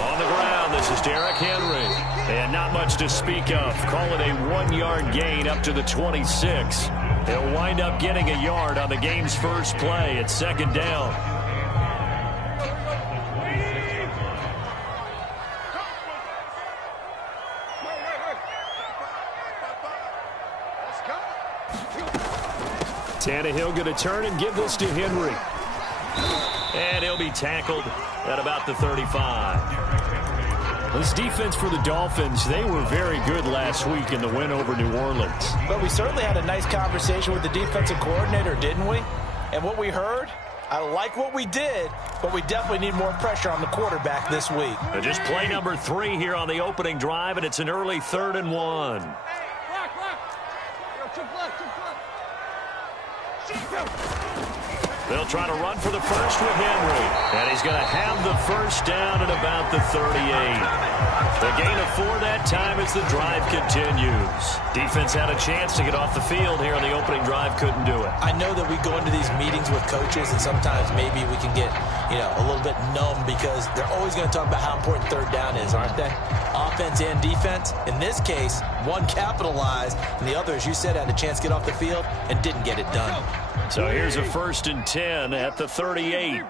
On the ground, this is Derrick Henry. And not much to speak of. Call it a 1-yard gain up to the 26. He'll wind up getting a yard on the game's first play. It's second down. Tannehill going to turn and give this to Henry. And he'll be tackled at about the 35. This defense for the Dolphins, they were very good last week in the win over New Orleans. But we certainly had a nice conversation with the defensive coordinator, didn't we? And what we heard, I like what we did, but we definitely need more pressure on the quarterback this week. And just play number 3 here on the opening drive, and it's an early 3rd and 1. They'll try to run for the first with Henry. And he's going to have the first down at about the 38. The gain of 4 that time as the drive continues. Defense had a chance to get off the field here on the opening drive. Couldn't do it. I know that we go into these meetings with coaches, and sometimes maybe we can get, a little bit numb because they're always going to talk about how important 3rd down is, aren't they? Offense and defense. In this case, one capitalized, and the other, as you said, had a chance to get off the field and didn't get it done. So here's a 1st and 10 at the 38.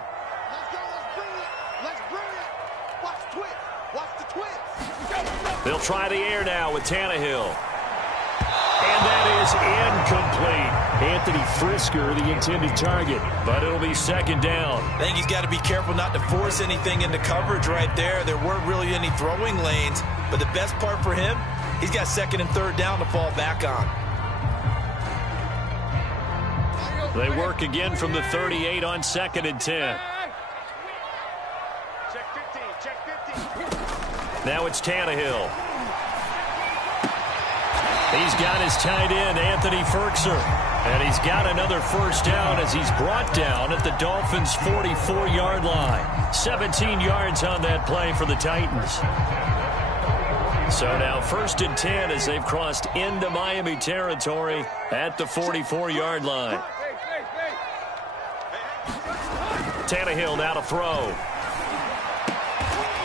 They'll try the air now with Tannehill. And that is incomplete. Anthony Frisker, the intended target, but it'll be second down. I think he's got to be careful not to force anything into coverage right there. There weren't really any throwing lanes, but the best part for him, he's got 2nd and 3rd down to fall back on. They work again from the 38 on 2nd and 10. Now it's Tannehill. He's got his tight end, Anthony Frisker. And he's got another first down as he's brought down at the Dolphins' 44-yard line. 17 yards on that play for the Titans. So now 1st and 10 as they've crossed into Miami territory at the 44-yard line. Tannehill now to throw.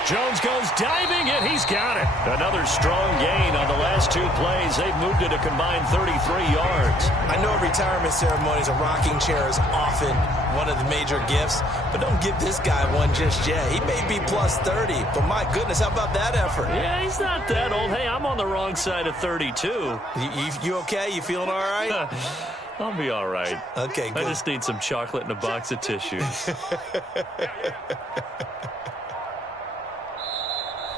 Jones goes diving, and he's got it. Another strong gain on the last 2 plays. They've moved it a combined 33 yards. I know retirement ceremonies, a rocking chair is often one of the major gifts, but don't give this guy one just yet. He may be plus 30, but my goodness, how about that effort? Yeah, he's not that old. Hey, I'm on the wrong side of 32. You okay? You feeling all right? I'll be all right. Okay, good. I just need some chocolate and a box of tissues.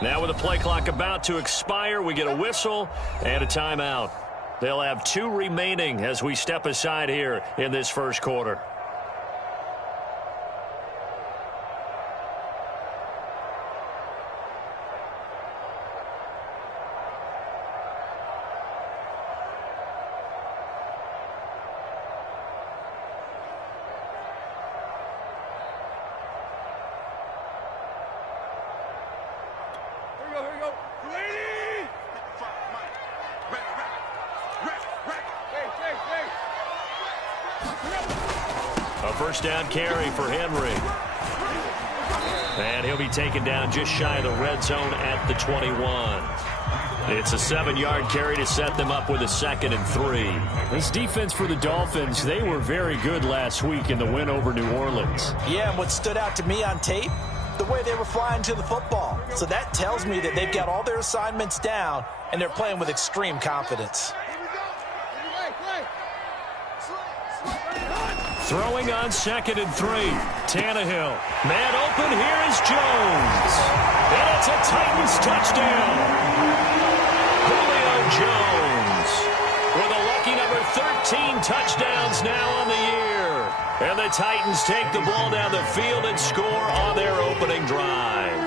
Now with the play clock about to expire, we get a whistle and a timeout. They'll have 2 remaining as we step aside here in this first quarter. First down carry for Henry. And he'll be taken down just shy of the red zone at the 21. It's a 7-yard carry to set them up with a 2nd and 3. This defense for the Dolphins, they were very good last week in the win over New Orleans. Yeah, and what stood out to me on tape, the way they were flying to the football. So that tells me that they've got all their assignments down, and they're playing with extreme confidence. Throwing on 2nd and 3. Tannehill. Man open. Here is Jones. And it's a Titans touchdown. Julio Jones with a lucky number 13 touchdowns now on the year. And the Titans take the ball down the field and score on their opening drive.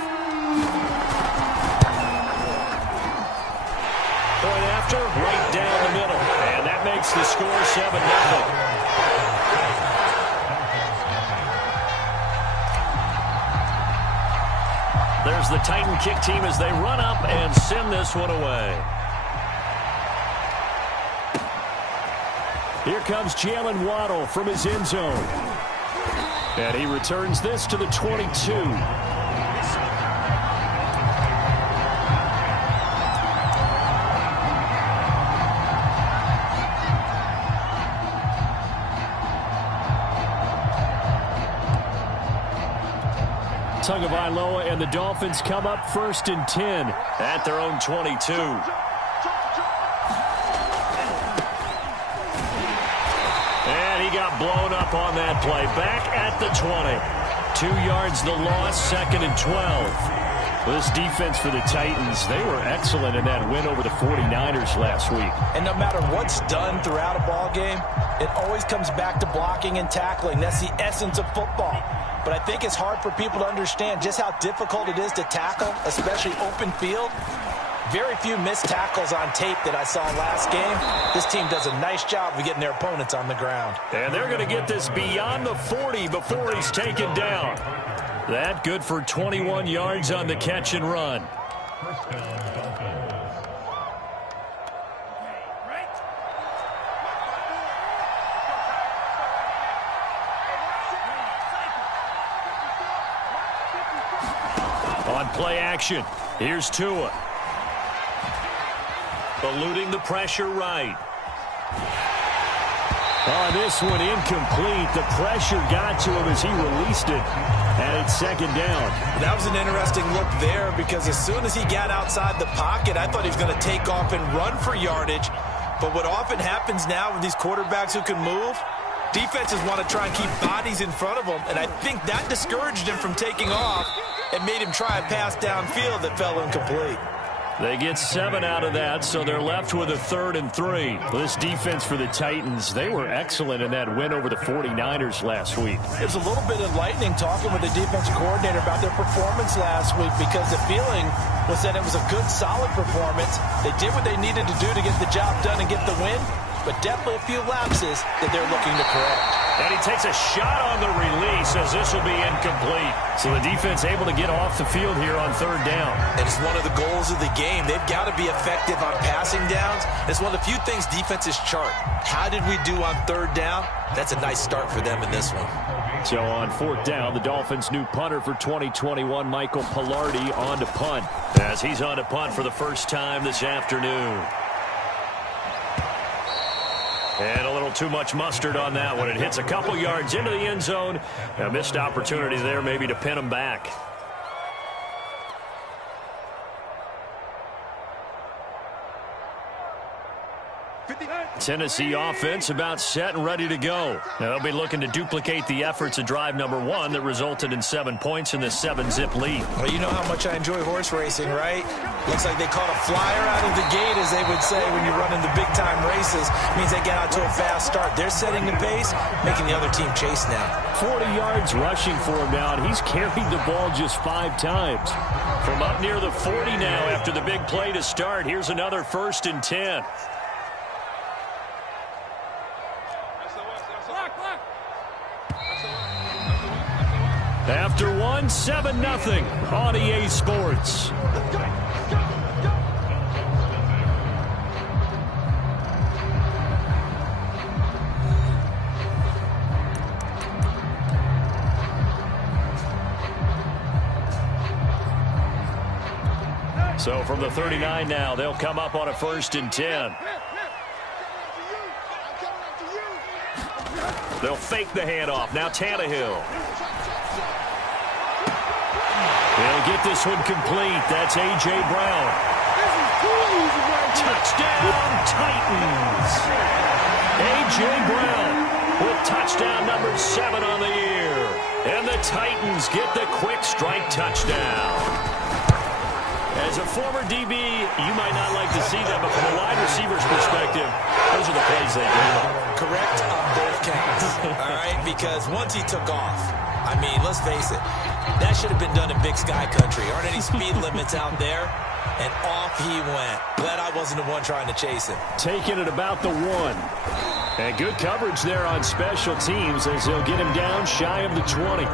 Point after, right down the middle. And that makes the score 7-0. There's the Titan kick team as they run up and send this one away. Here comes Jalen Waddle from his end zone. And he returns this to the 22. Tagovailoa and the Dolphins come up 1st and 10 at their own 22. And he got blown up on that play. Back at the 20. 2 yards the loss, 2nd and 12. This defense for the Titans, they were excellent in that win over the 49ers last week. And no matter what's done throughout a ball game, it always comes back to blocking and tackling. That's the essence of football. But I think it's hard for people to understand just how difficult it is to tackle, especially open field. Very few missed tackles on tape that I saw last game. This team does a nice job of getting their opponents on the ground. And they're going to get this beyond the 40 before he's taken down. That good for 21 yards on the catch and run. On play action, here's Tua. Eluding the pressure right. On this one, incomplete. The pressure got to him as he released it. And it's 2nd down. That was an interesting look there because as soon as he got outside the pocket, I thought he was going to take off and run for yardage. But what often happens now with these quarterbacks who can move, defenses want to try and keep bodies in front of them. And I think that discouraged him from taking off and made him try a pass downfield that fell incomplete. They get 7 out of that, so they're left with a 3rd and 3. This defense for the Titans, they were excellent in that win over the 49ers last week. It was a little bit enlightening talking with the defensive coordinator about their performance last week because the feeling was that it was a good, solid performance. They did what they needed to do to get the job done and get the win, but definitely a few lapses that they're looking to correct. And he takes a shot on the release as this will be incomplete. So the defense able to get off the field here on 3rd down. And it's one of the goals of the game. They've got to be effective on passing downs. It's one of the few things defenses chart. How did we do on 3rd down? That's a nice start for them in this one. So on 4th down, the Dolphins' new punter for 2021, Michael Pilardi, on to punt. As he's on to punt for the first time this afternoon. And a little too much mustard on that one. It hits a couple yards into the end zone. A missed opportunity there maybe to pin him back. Tennessee offense about set and ready to go. Now they'll be looking to duplicate the efforts of drive number 1 that resulted in 7 points in this 7-zip lead. Well, you know how much I enjoy horse racing, right? Looks like they caught a flyer out of the gate, as they would say when you're running the big-time races. Means they get out to a fast start. They're setting the pace, making the other team chase now. 40 yards rushing for him now, and he's carried the ball just 5 times. From up near the 40 now after the big play to start, here's another 1st and 10. After 1, 7-0 on EA Sports. So from the 39 now, they'll come up on a 1st and 10. They'll fake the handoff. Now Tannehill. They'll get this one complete. That's A.J. Brown. Touchdown, Titans. A.J. Brown with touchdown number 7 on the year. And the Titans get the quick strike touchdown. As a former DB, you might not like to see that, but from a wide receiver's perspective, those are the plays they do. Correct on both counts. All right, because once he took off, I mean, let's face it, that should have been done in Big Sky Country. Aren't any speed limits out there? And off he went. Glad I wasn't the one trying to chase him. Taking it about the 1. And good coverage there on special teams as they'll get him down shy of the 20.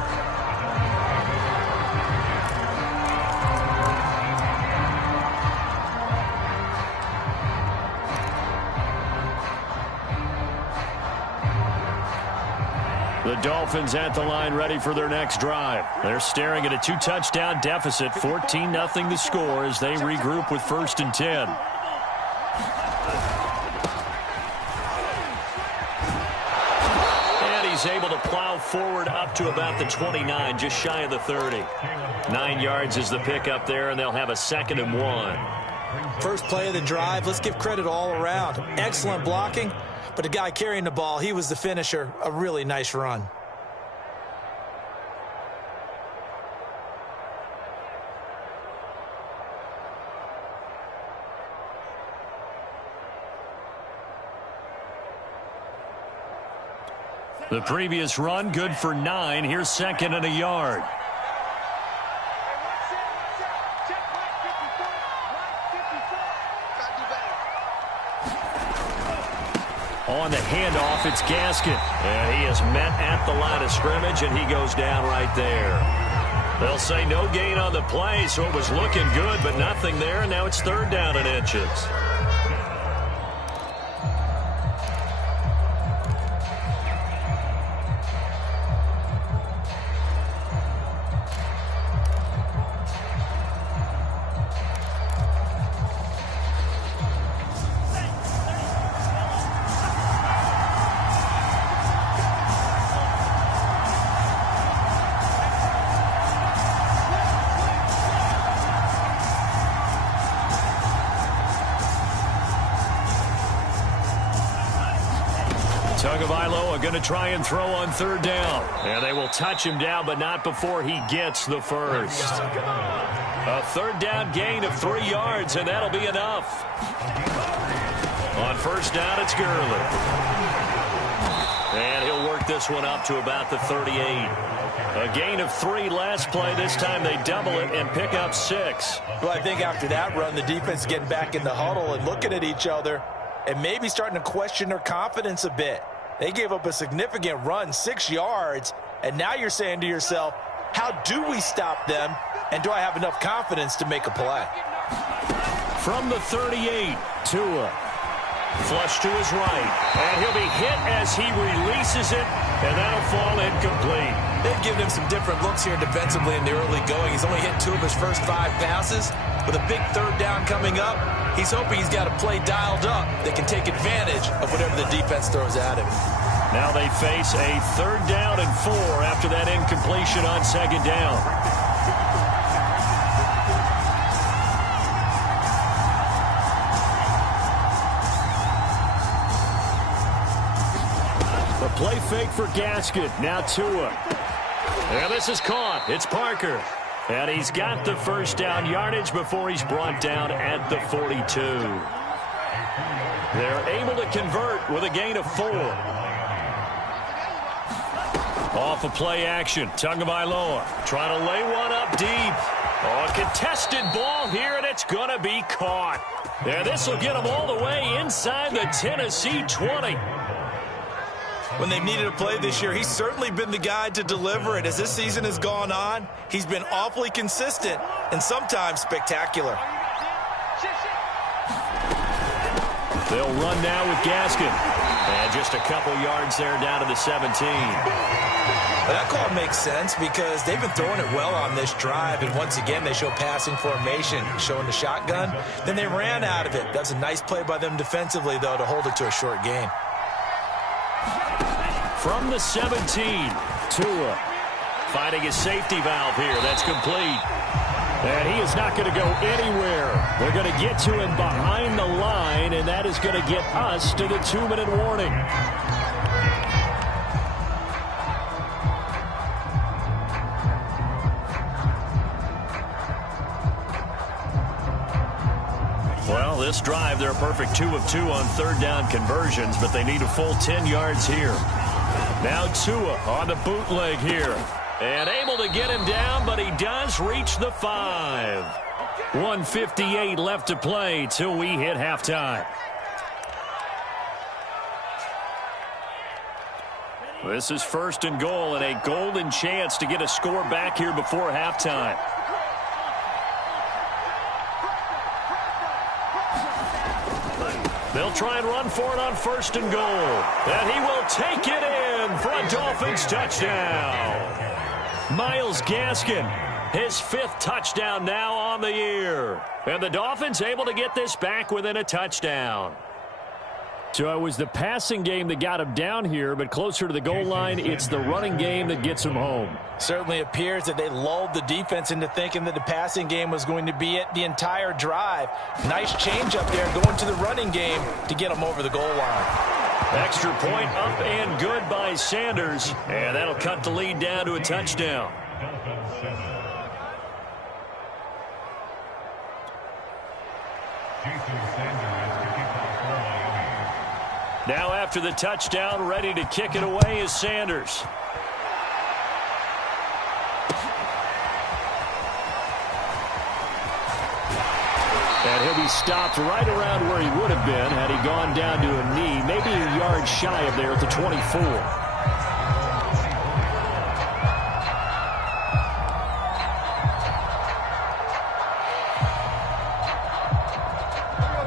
The Dolphins at the line ready for their next drive. They're staring at a 2-touchdown deficit, 14-0 the score as they regroup with 1st and 10. And he's able to plow forward up to about the 29, just shy of the 30. 9 yards is the pickup there, and they'll have a 2nd and 1. First play of the drive, let's give credit all around. Excellent blocking. But the guy carrying the ball, he was the finisher. A really nice run. The previous run, good for 9. Here's 2nd and a yard. On the handoff, it's Gaskin. And he is met at the line of scrimmage, and he goes down right there. They'll say no gain on the play, so it was looking good, but nothing there, and now it's 3rd down and inches. Tagovailoa going to try and throw on 3rd down. And they will touch him down, but not before he gets the first. A 3rd down gain of 3 yards, and that'll be enough. On 1st down, it's Gurley. And he'll work this one up to about the 38. A gain of 3 last play. This time they double it and pick up 6. Well, I think after that run, the defense is getting back in the huddle and looking at each other and maybe starting to question their confidence a bit. They gave up a significant run, 6 yards, and now you're saying to yourself, how do we stop them, and do I have enough confidence to make a play? From the 38, Tua. Flush to his right, and he'll be hit as he releases it, and that'll fall incomplete. They've given him some different looks here defensively in the early going. He's only hit 2 of his first 5 passes. With a big 3rd down coming up, he's hoping he's got a play dialed up that can take advantage of whatever the defense throws at him. Now they face a 3rd down and 4 after that incompletion on 2nd down. The play fake for Gaskin. Now Tua. And this is caught. It's Parker. And he's got the 1st down yardage before he's brought down at the 42. They're able to convert with a gain of 4. Off of play action, Tagovailoa trying to lay one up deep. Oh, a contested ball here, and it's going to be caught. And this will get him all the way inside the Tennessee 20. When they've needed a play this year, he's certainly been the guy to deliver it. As this season has gone on, he's been awfully consistent and sometimes spectacular. They'll run now with Gaskin. And just a couple yards there down to the 17. That call makes sense because they've been throwing it well on this drive, and once again they show passing formation, showing the shotgun. Then they ran out of it. That's a nice play by them defensively, though, to hold it to a short gain. From the 17, Tua finding his safety valve here. That's complete. And he is not going to go anywhere. They're going to get to him behind the line, and that is going to get us to the 2-minute warning. Well, this drive, they're a perfect 2 of 2 on 3rd down conversions, but they need a full 10 yards here. Now Tua on the bootleg here. And able to get him down, but he does reach the 5. 1:58 left to play till we hit halftime. This is 1st and goal and a golden chance to get a score back here before halftime. They'll try and run for it on 1st and goal. And he will take it in for a Dolphins touchdown. Myles Gaskin, his 5th touchdown now on the year. And the Dolphins able to get this back within a touchdown. So it was the passing game that got him down here, but closer to the goal line, it's the running game that gets him home. Certainly appears that they lulled the defense into thinking that the passing game was going to be it the entire drive. Nice change up there going to the running game to get them over the goal line. Extra point up and good by Sanders, and that'll cut the lead down to a touchdown. Now after the touchdown, ready to kick it away is Sanders. And he'll be stopped right around where he would have been had he gone down to a knee, maybe a yard shy of there at the 24.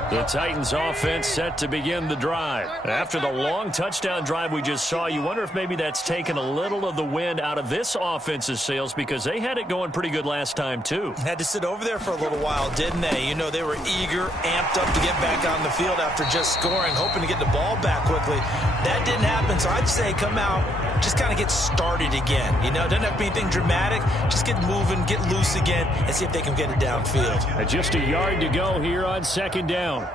The Titans offense set to begin the drive. After the long touchdown drive we just saw, you wonder if maybe that's taken a little of the wind out of this offense's sails because they had it going pretty good last time too. Had to sit over there for a little while, didn't they? You know, they were eager, amped up to get back on the field after just scoring, hoping to get the ball back quickly. That didn't happen, so I'd say come out, just kind of get started again. You know, it doesn't have to be anything dramatic. Just get moving, get loose again, and see if they can get it downfield. Just a yard to go here on 2nd down.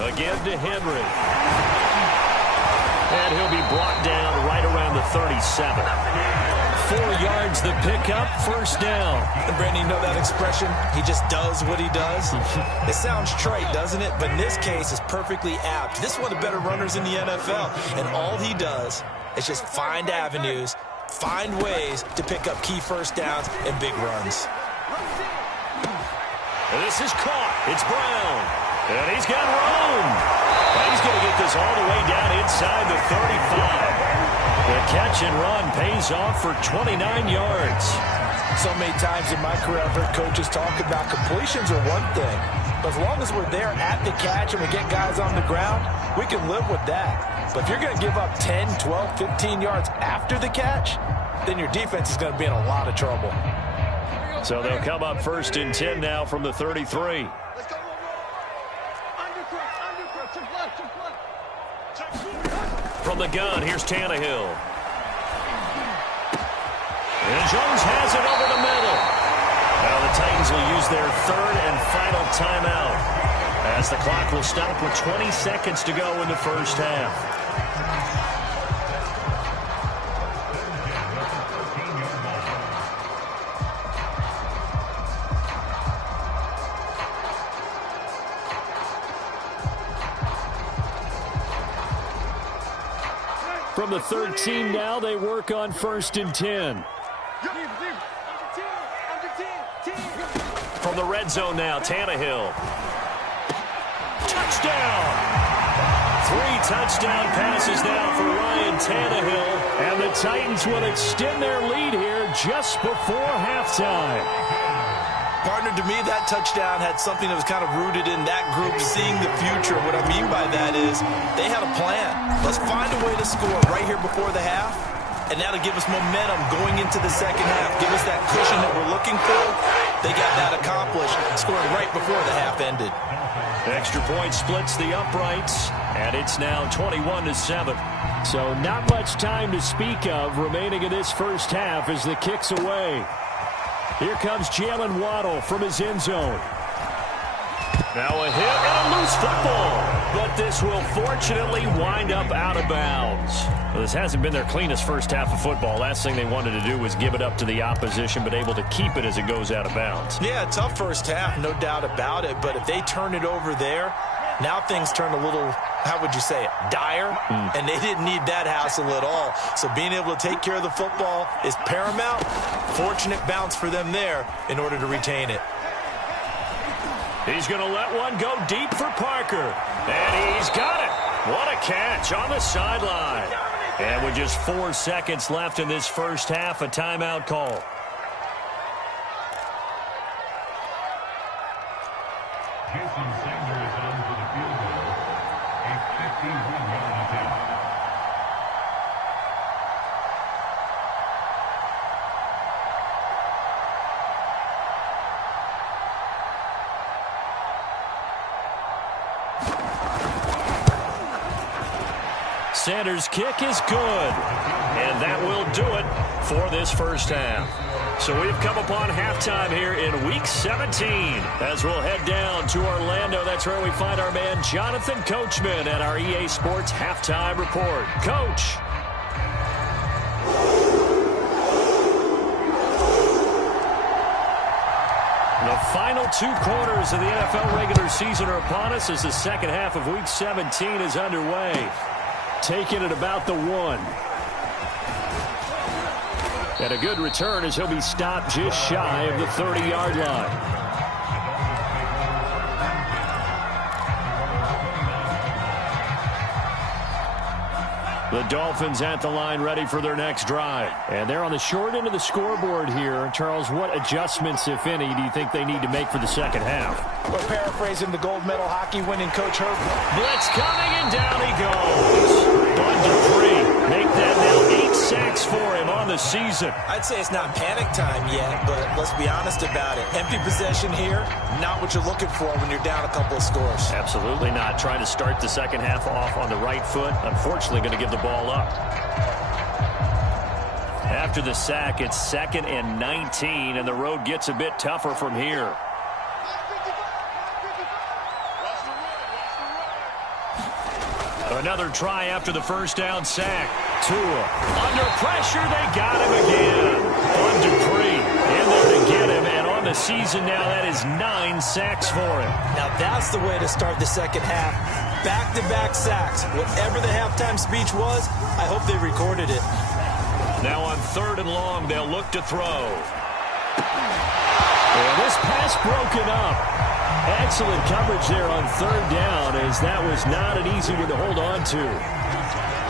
Again to Henry. And he'll be brought down right around the 37. 4 yards the pickup, 1st down. And Brandon, you know that expression? He just does what he does. It sounds trite, doesn't it? But in this case, it's perfectly apt. This is one of the better runners in the NFL. And all he does is just find avenues, find ways to pick up key 1st downs and big runs. And this is caught. It's Brown. And he's got room. And he's going to get this all the way down inside the 35. The catch and run pays off for 29 yards. So many times in my career I've heard coaches talk about completions are one thing. But as long as we're there at the catch and we get guys on the ground, we can live with that. But if you're going to give up 10, 12, 15 yards after the catch, then your defense is going to be in a lot of trouble. So they'll come up 1st and 10 now from the 33. From the gun, here's Tannehill. And Jones has it over the middle. Now the Titans will use their 3rd and final timeout as the clock will stop with 20 seconds to go in the 1st half. From the 13 now, they work on 1st and 10. From the red zone now, Tannehill. Touchdown! 3 touchdown passes now for Ryan Tannehill. And the Titans will extend their lead here just before halftime. Partner, to me, that touchdown had something that was kind of rooted in that group seeing the future. What I mean by that is they had a plan. Let's find a way to score right here before the half, and that'll give us momentum going into the 2nd half. Give us that cushion that we're looking for. They got that accomplished, scoring right before the half ended. Extra point splits the uprights, and it's now 21-7. So not much time to speak of remaining in this 1st half as the kick's away. Here comes Jalen Waddle from his end zone. Now a hit and a loose football. But this will fortunately wind up out of bounds. Well, this hasn't been their cleanest 1st half of football. Last thing they wanted to do was give it up to the opposition, but able to keep it as it goes out of bounds. Yeah, tough 1st half, no doubt about it. But if they turn it over there, now things turn a little, how would you say it, dire? And they didn't need that hassle at all. So being able to take care of the football is paramount. Fortunate bounce for them there in order to retain it. He's going to let one go deep for Parker. And he's got it. What a catch on the sideline. And with just 4 seconds left in this 1st half, a timeout call. Sanders' kick is good. And that will do it for this first half. So we've come upon halftime here in Week 17 as we'll head down to Orlando. That's where we find our man Jonathan Coachman at our EA Sports Halftime Report. Coach. The final 2 quarters of the NFL regular season are upon us as the second half of Week 17 is underway. Taking it about the 1. And a good return as he'll be stopped just shy of the 30-yard line. The Dolphins at the line ready for their next drive. And they're on the short end of the scoreboard here. Charles, what adjustments, if any, do you think they need to make for the second half? We're paraphrasing the gold medal hockey winning coach Herb. Blitz coming, and down he goes. Bud Dupree make that now 8 sacks for him on the season. I'd say it's not panic time yet, but let's be honest about it. Empty possession here, not what you're looking for when you're down a couple of scores. Absolutely not. Trying to start the second half off on the right foot. Unfortunately, going to give the ball up. After the sack, it's 2nd and 19, and the road gets a bit tougher from here. Another try after the first down sack. Tua under pressure. They got him again. Bud Dupree in there to get him, and on the season now that is 9 sacks for him. Now that's the way to start the second half. Back-to-back sacks. Whatever the halftime speech was, I hope they recorded it. Now on 3rd and long, they'll look to throw. And this pass broken up. Excellent coverage there on 3rd down, as that was not an easy one to hold on to.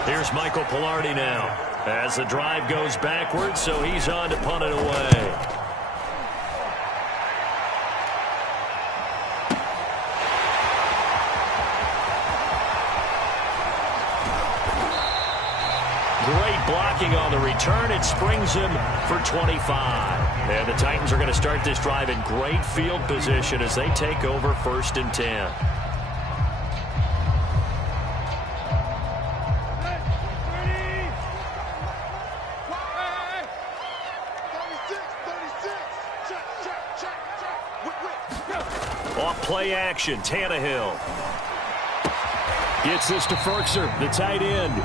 Here's Michael Pilardi now as the drive goes backwards, so he's on to punt it away. Great blocking on the return. It springs him for 25. And the Titans are going to start this drive in great field position as they take over 1st and 10. Off play action, Tannehill. Gets this to Ferkser, the tight end.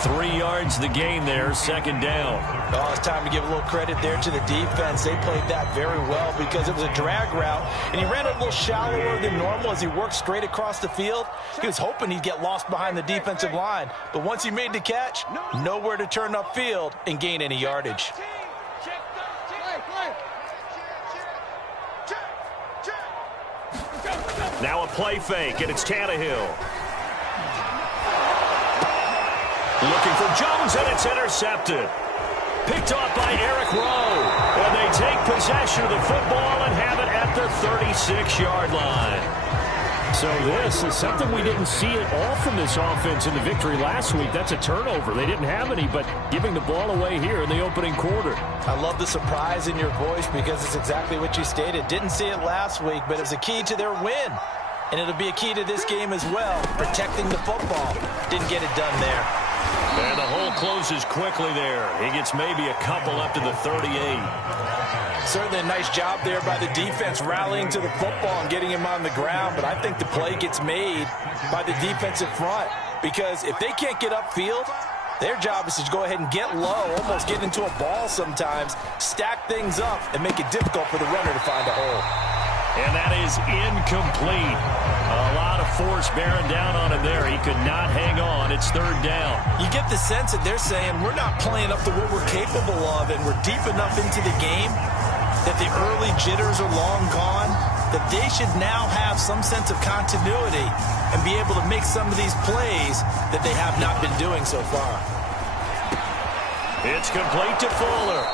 3 yards the gain there, 2nd down. Oh, it's time to give a little credit there to the defense. They played that very well because it was a drag route, and he ran it a little shallower than normal as he worked straight across the field. He was hoping he'd get lost behind the defensive line, but once he made the catch, nowhere to turn upfield and gain any yardage. Now a play fake, and it's Tannehill. Looking for Jones, and it's intercepted. Picked off by Eric Rowe. And they take possession of the football and have it at the 36-yard line. So this is something we didn't see at all from this offense in the victory last week. That's a turnover. They didn't have any, but giving the ball away here in the opening quarter. I love the surprise in your voice because it's exactly what you stated. Didn't see it last week, but it was a key to their win. And it'll be a key to this game as well, protecting the football. Didn't get it done there. And the hole closes quickly there. He gets maybe a couple up to the 38. Certainly a nice job there by the defense rallying to the football and getting him on the ground. But I think the play gets made by the defensive front because if they can't get upfield, their job is to go ahead and get low, almost get into a ball sometimes, stack things up, and make it difficult for the runner to find a hole. And that is incomplete. A lot of force bearing down on him there. He could not hang on. It's 3rd down. You get the sense that they're saying we're not playing up to what we're capable of, and we're deep enough into the game that the early jitters are long gone, that they should now have some sense of continuity and be able to make some of these plays that they have not been doing so far. It's complete to Fuller.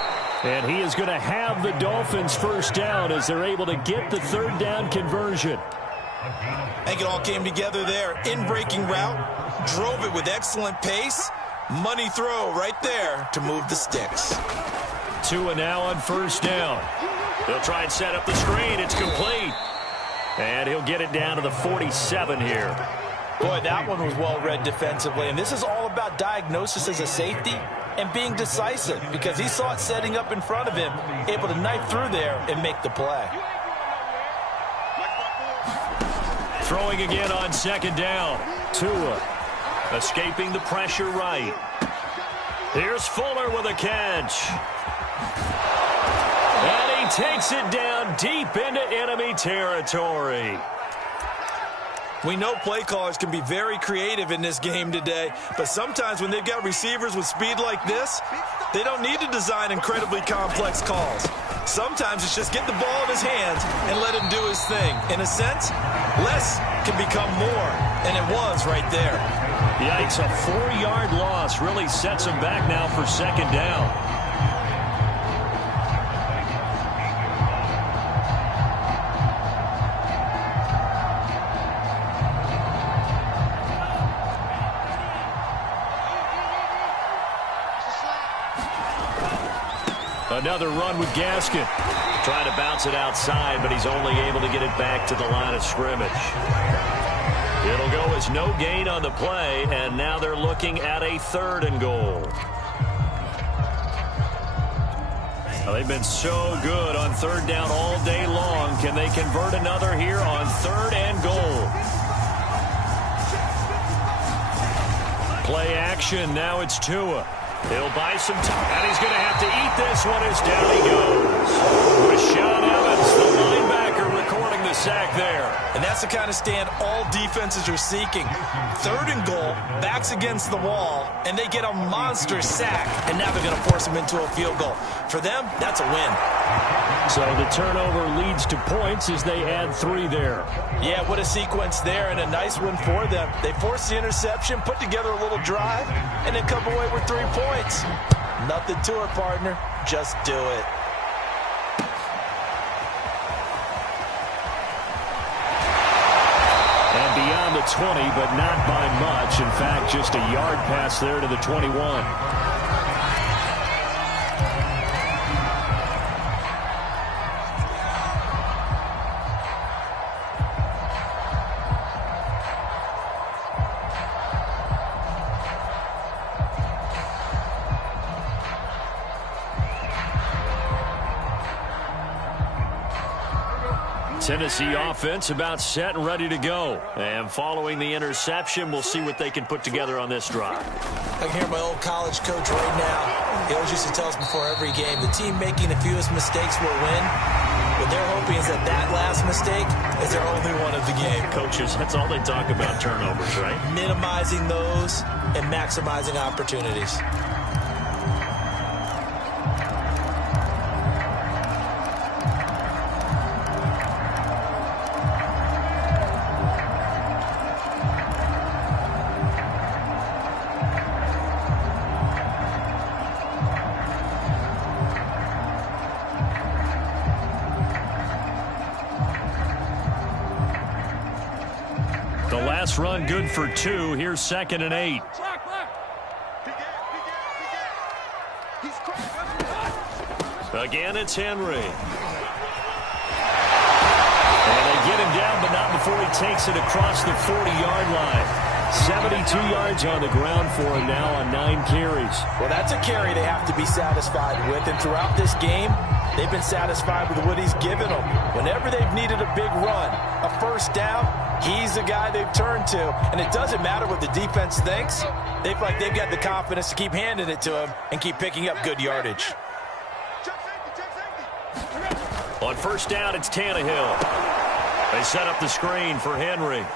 And he is going to have the Dolphins first down as they're able to get the 3rd down conversion. I think it all came together there. In-breaking route, drove it with excellent pace. Money throw right there to move the sticks. Tua now on first down. He'll try and set up the screen. It's complete. And he'll get it down to the 47 here. Boy, that one was well read defensively. And this is all about diagnosis as a safety and being decisive, because he saw it setting up in front of him, able to knife through there and make the play. Throwing again on second down. Tua escaping the pressure right. Here's Fuller with a catch. And he takes it down deep into enemy territory. We know play callers can be very creative in this game today, but sometimes when they've got receivers with speed like this, they don't need to design incredibly complex calls. Sometimes it's just get the ball in his hands and let him do his thing. In a sense, less can become more, and it was right there. Yikes, a 4-yard loss really sets him back now for second down. Another run with Gaskin. Trying to bounce it outside, but he's only able to get it back to the line of scrimmage. It'll go as no gain on the play, and now they're looking at a 3rd and goal. Well, they've been so good on 3rd down all day long. Can they convert another here on 3rd and goal? Play action. Now it's Tua. He'll buy some time, and he's going to have to eat this one as down he goes. Rashaan Evans, the linebacker, recording the sack there. And that's the kind of stand all defenses are seeking. 3rd and goal, backs against the wall, and they get a monster sack, and now they're going to force him into a field goal. For them, that's a win. So the turnover leads to points as they add 3 there. Yeah, what a sequence there, and a nice one for them. They forced the interception, put together a little drive, and then come away with 3 points. Nothing to it, partner. Just do it. And beyond the 20, but not by much. In fact, just a yard pass there to the 21. Tennessee offense about set and ready to go. And following the interception, we'll see what they can put together on this drive. I can hear my old college coach right now. He always used to tell us before every game, the team making the fewest mistakes will win. What they're hoping is that that last mistake is their only one of the game. Coaches, that's all they talk about, turnovers, right? Minimizing those and maximizing opportunities. Run good for 2. Here's 2nd and 8. Again, it's Henry. And they get him down, but not before he takes it across the 40-yard line. 72 yards on the ground for him now on 9 carries. Well, that's a carry they have to be satisfied with. And throughout this game, they've been satisfied with what he's given them. Whenever they've needed a big run, a first down, he's the guy they've turned to. And it doesn't matter what the defense thinks. They feel like they've got the confidence to keep handing it to him and keep picking up good yardage. On first down, it's Tannehill. They set up the screen for Henry.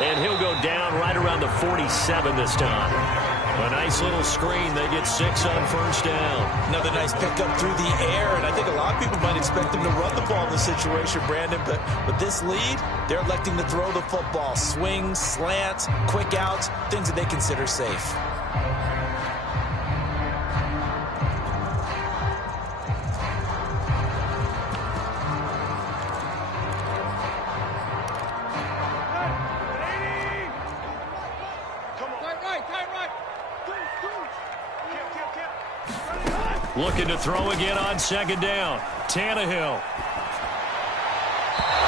And he'll go down right around the 47 this time. A nice little screen. They get 6 on first down. Another nice pickup through the air, and I think a lot of people might expect them to run the ball in this situation, Brandon, but with this lead, they're electing to throw the football. Swings, slants, quick outs, things that they consider safe. Looking to throw again on second down. Tannehill.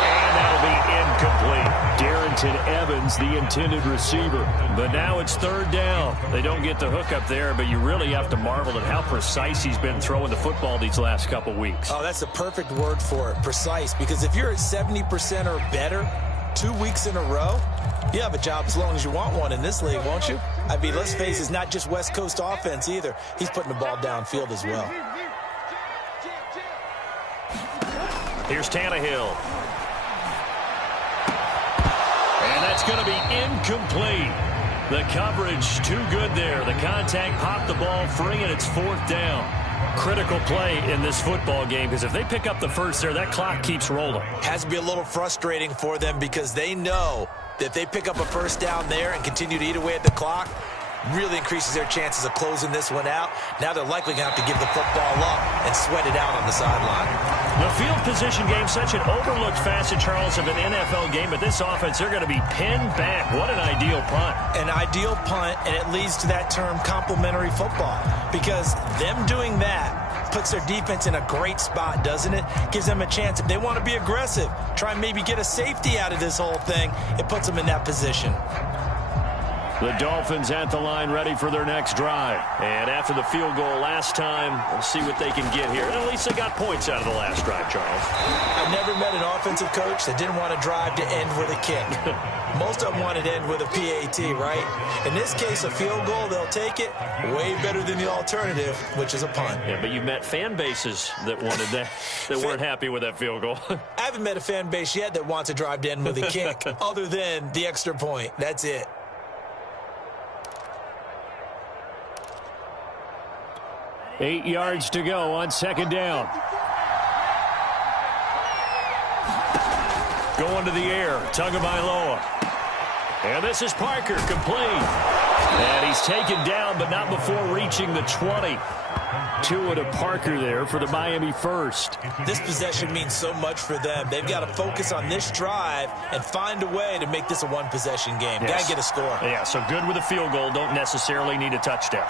And that'll be incomplete. Darrington Evans, the intended receiver. But now it's third down. They don't get the hook up there, but you really have to marvel at how precise he's been throwing the football these last couple weeks. Oh, that's the perfect word for it, precise. Because if you're at 70% or better 2 weeks in a row, you have a job as long as you want one in this league, won't you? I mean, let's face it, it's not just West Coast offense either. He's putting the ball downfield as well. Here's Tannehill. And that's going to be incomplete. The coverage too good there. The contact popped the ball free, and it's fourth down. Critical play in this football game, because if they pick up the first there, that clock keeps rolling. Has to be a little frustrating for them because they know that if they pick up a first down there and continue to eat away at the clock, really increases their chances of closing this one out. Now they're likely going to have to give the football up and sweat it out on the sideline. The field position game, such an overlooked facet, Charles, of an NFL game, but this offense, they're going to be pinned back. What an ideal punt. An ideal punt, and it leads to that term complementary football, because them doing that puts their defense in a great spot, doesn't it? Gives them a chance. If they want to be aggressive, try and maybe get a safety out of this whole thing, it puts them in that position. The Dolphins at the line, ready for their next drive. And after the field goal last time, we'll see what they can get here. And at least they got points out of the last drive, Charles. I've never met an offensive coach that didn't want to drive to end with a kick. Most of them wanted to end with a PAT, right? In this case, a field goal, they'll take it. Way better than the alternative, which is a punt. Yeah, but you've met fan bases that wanted that, that weren't happy with that field goal. I haven't met a fan base yet that wants to drive to end with a kick, other than the extra point. That's it. Eight yards to go on second down. Going to the air, Tagovailoa. And this is Parker, complete. And he's taken down, but not before reaching the 20. Tua to Parker there for the Miami first. This possession means so much for them. They've got to focus on this drive and find a way to make this a one-possession game. Yes. Got to get a score. Yeah, so good with a field goal. Don't necessarily need a touchdown.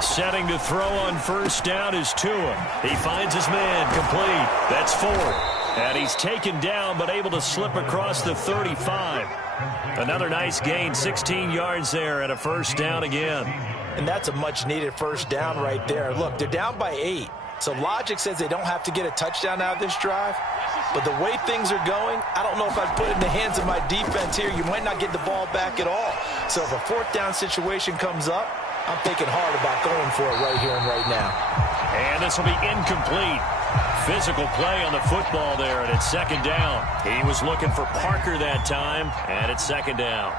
Setting to throw on first down is Tua. He finds his man, complete. That's 4. And he's taken down, but able to slip across the 35. Another nice gain, 16 yards there, and a first down again. And that's a much-needed first down right there. Look, they're down by 8. So logic says they don't have to get a touchdown out of this drive. But the way things are going, I don't know if I'd put it in the hands of my defense here. You might not get the ball back at all. So if a fourth down situation comes up, I'm thinking hard about going for it right here and right now. And this will be incomplete. Physical play on the football there, and it's second down. He was looking for Parker that time, and it's second down.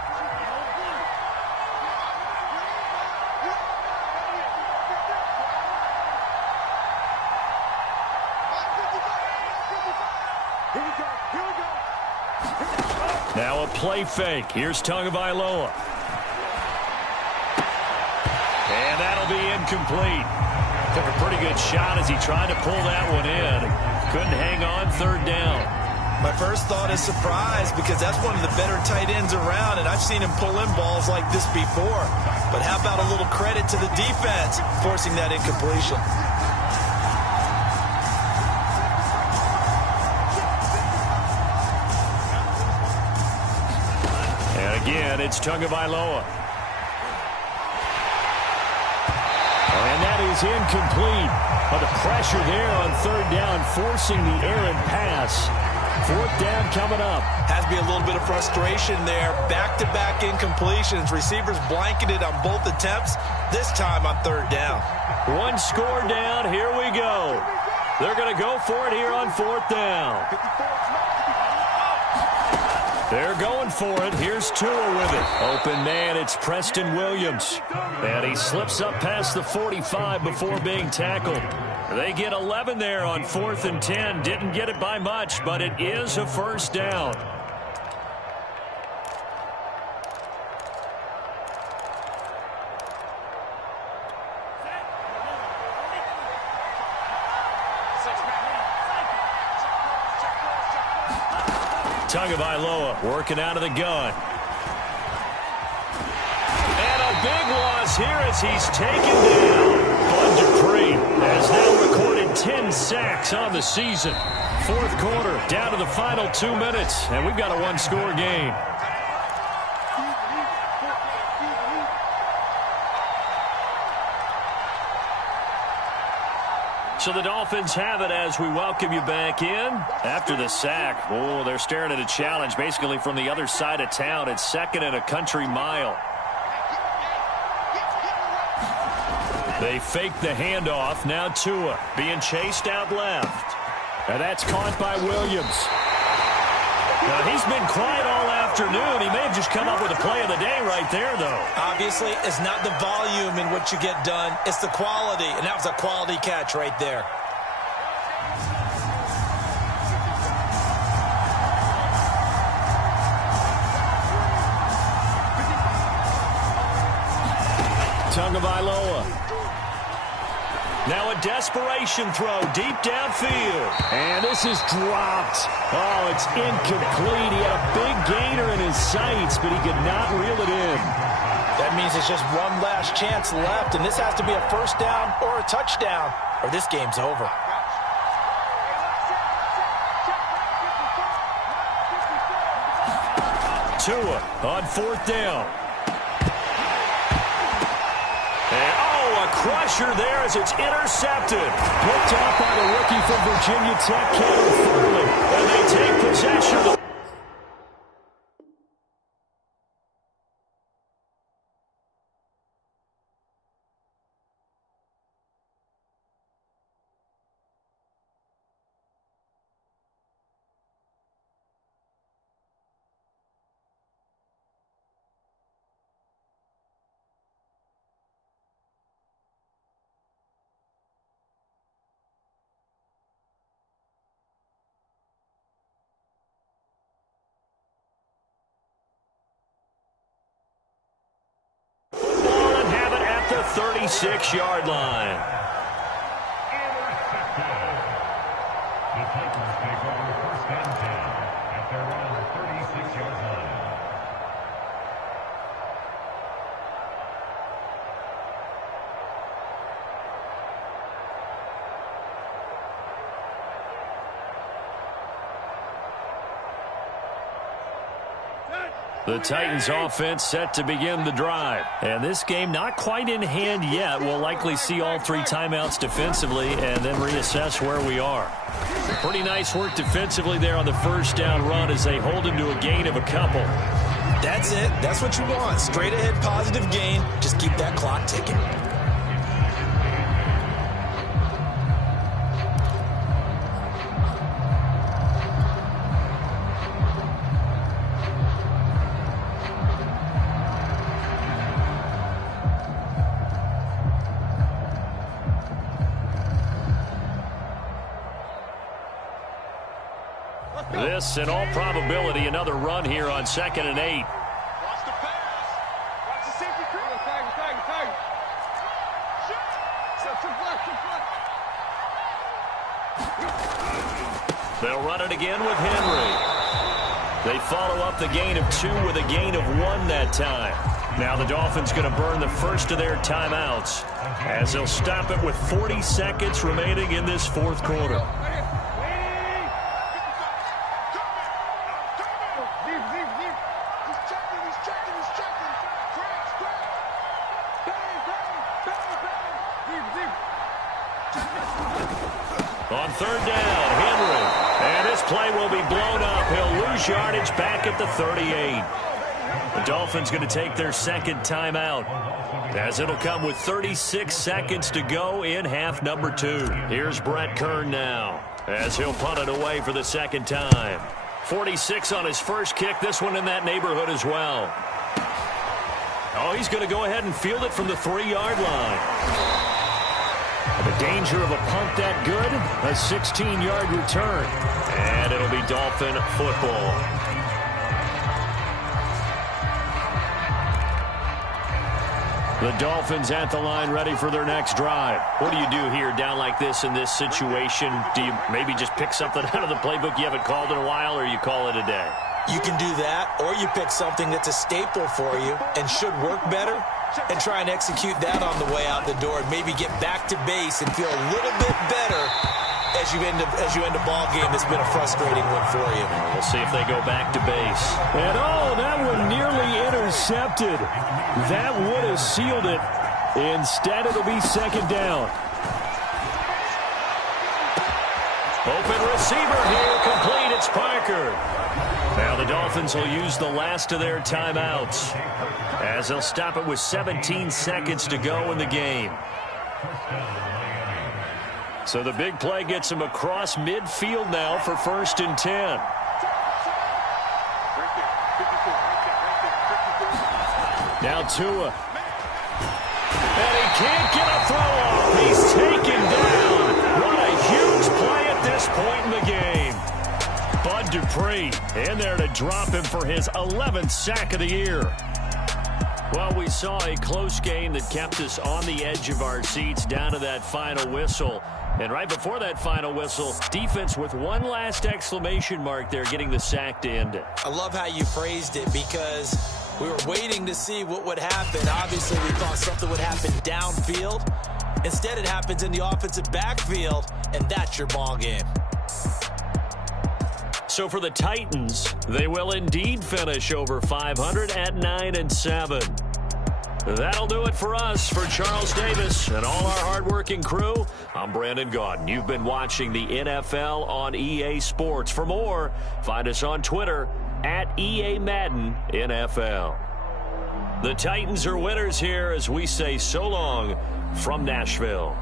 Now a play fake. Here's Tagovailoa. And that'll be incomplete. Took a pretty good shot as he tried to pull that one in. Couldn't hang on third down. My first thought is surprise, because that's one of the better tight ends around, and I've seen him pull in balls like this before. But how about a little credit to the defense forcing that incompletion? And again, it's Tagovailoa. And that is incomplete. But the pressure there on third down, forcing the errant pass. Fourth down coming up. Has to be a little bit of frustration there. Back-to-back incompletions. Receivers blanketed on both attempts, this time on third down. One score down. Here we go. They're going to go for it here on fourth down. They're going for it. Here's Tua with it. Open man, it's Preston Williams. And he slips up past the 45 before being tackled. They get 11 there on 4th and 10. Didn't get it by much, but it is a first down. Tagovailoa working out of the gun. And a big loss here as he's taken down. But Bud Dupree has now recorded 10 sacks on the season. Fourth quarter, down to the final 2 minutes, and we've got a one-score game. So the Dolphins have it as we welcome you back in. After the sack, oh, they're staring at a challenge basically from the other side of town. It's second and a country mile. They fake the handoff. Now Tua being chased out left. And that's caught by Williams. Now, he's been quiet all afternoon. He may have just come up with a play of the day right there, though. Obviously, it's not the volume in which you get done. It's the quality, and that was a quality catch right there. Tagovailoa. Now a desperation throw deep downfield. And this is dropped. Oh, it's incomplete. He had a big gainer in his sights, but he could not reel it in. That means it's just one last chance left, and this has to be a first down or a touchdown, or this game's over. Tua on fourth down. Crusher there as it's intercepted. Picked off by the rookie from Virginia Tech, Caleb Farley. And they take possession of the... and have it at the 36-yard line. The Titans take over first and 10 at their own 36-yard line. The Titans offense set to begin the drive. And this game not quite in hand yet. We'll likely see all three timeouts defensively and then reassess where we are. Pretty nice work defensively there on the first down run as they hold him to a gain of a couple. That's it. That's what you want. Straight ahead positive gain. Just keep that clock ticking. This, in all probability, another run here on 2nd and 8. Watch the pass. Watch the safety crew. Tag. They'll run it again with Henry. They follow up the gain of 2 with a gain of 1 that time. Now the Dolphins going to burn the first of their timeouts as they'll stop it with 40 seconds remaining in this fourth quarter. On third down, Henry. And this play will be blown up. He'll lose yardage back at the 38. The Dolphins going to take their second timeout as it'll come with 36 seconds to go in half number 2. Here's Brett Kern now as he'll punt it away for the second time. 46 on his first kick. This one in that neighborhood as well. Oh, he's going to go ahead and field it from the 3-yard line. The danger of a punt that good, a 16-yard return. And it'll be Dolphin football. The Dolphins at the line ready for their next drive. What do you do here down like this in this situation? Do you maybe just pick something out of the playbook you haven't called in a while, or you call it a day? You can do that, or you pick something that's a staple for you and should work better. and try and execute that on the way out the door and maybe get back to base and feel a little bit better as you end a ball game that's been a frustrating one for you. We'll see if they go back to base. And that one nearly intercepted. That would have sealed it. Instead, it'll be second down. Open receiver here, complete. It's Parker. Now the Dolphins will use the last of their timeouts as they'll stop it with 17 seconds to go in the game. So the big play gets him across midfield now for 1st and 10. Now Tua. And he can't get a throw off. He's taken down. What a huge play at this point in the game. Bud Dupree in there to drop him for his 11th sack of the year. Well, we saw a close game that kept us on the edge of our seats down to that final whistle. And right before that final whistle, defense with one last exclamation mark there, getting the sack to end it. I love how you phrased it because we were waiting to see what would happen. Obviously, we thought something would happen downfield. Instead, it happens in the offensive backfield, and that's your ball game. So for the Titans, they will indeed finish over 500 at 9-7. That'll do it for us. For Charles Davis and all our hardworking crew, I'm Brandon Gaudin. You've been watching the NFL on EA Sports. For more, find us on Twitter at EA Madden NFL. The Titans are winners here as we say so long from Nashville.